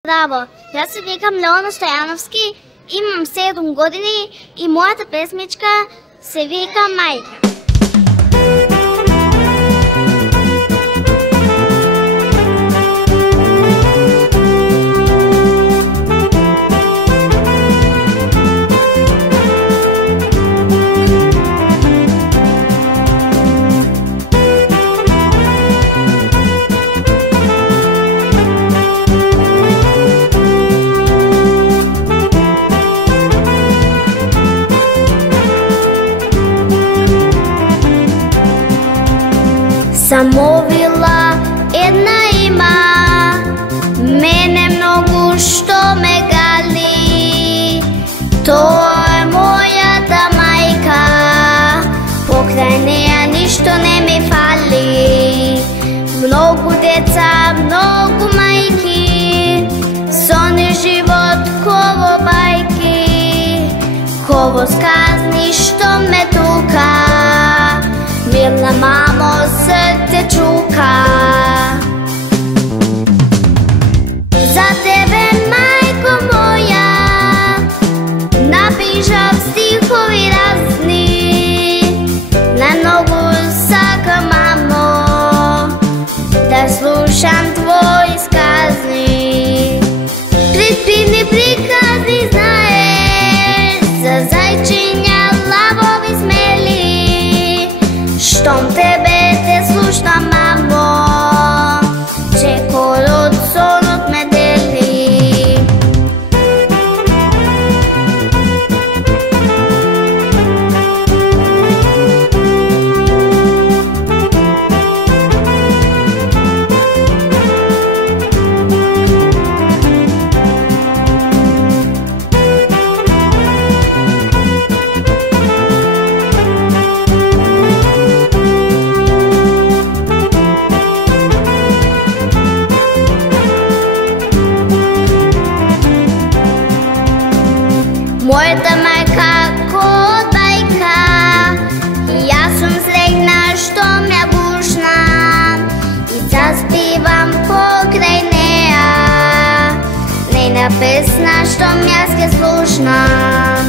Здраво, јас се викам Леона Стојановски, имам 7 години и мојата песмичка се вика Мајка. Само вила една има, мене многу што ме гали. Тоа е мојата мајка, покрај неја ништо не ми фали. Многу деца, многу мајки, сони живот ково бајки, ково сказни што ме тука. Милна мамо, срце чука. За тебе, мајко моја, напишав стихови разни. Најмногу сакам, мамо, да слушам твои сказни. Притпивни приказни знаеш, за зајчиња лавови смели. Штом тебе те слушам, мамо, чекорот сонот ме дели. Мојата мајка ко бајка, јас сум среќна што ме гушна и заспивам покрај неа. Нејна песна штом јас ке слушнам.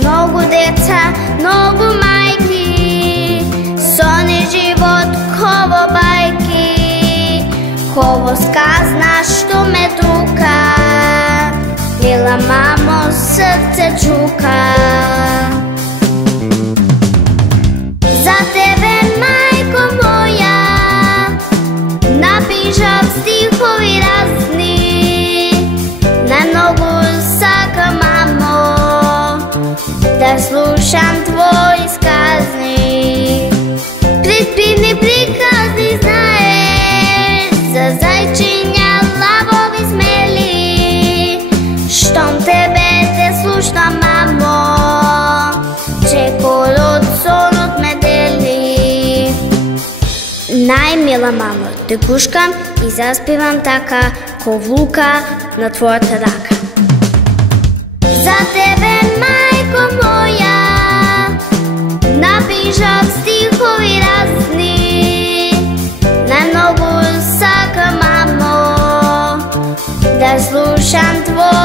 Многу деца, многу мајки, сони живот ково бајки, ково сказна што ме тука. Мила мамо, срце чука. За тебе, мајко моја, напишав стихови разни. Најмногу сакам, мамо, да слушам твои сказни. Притпивни приказни знаеш, за зајчиња лавови смели. Штом тебе те слушам, мамо, чекорот сонот ме дели. Најмила мамо, те гушкам и заспивам така, ко вулка на твојата рака. За тебе, мајко моја, напишав стихови разни. Најмногу сакам, мамо, да слушам твој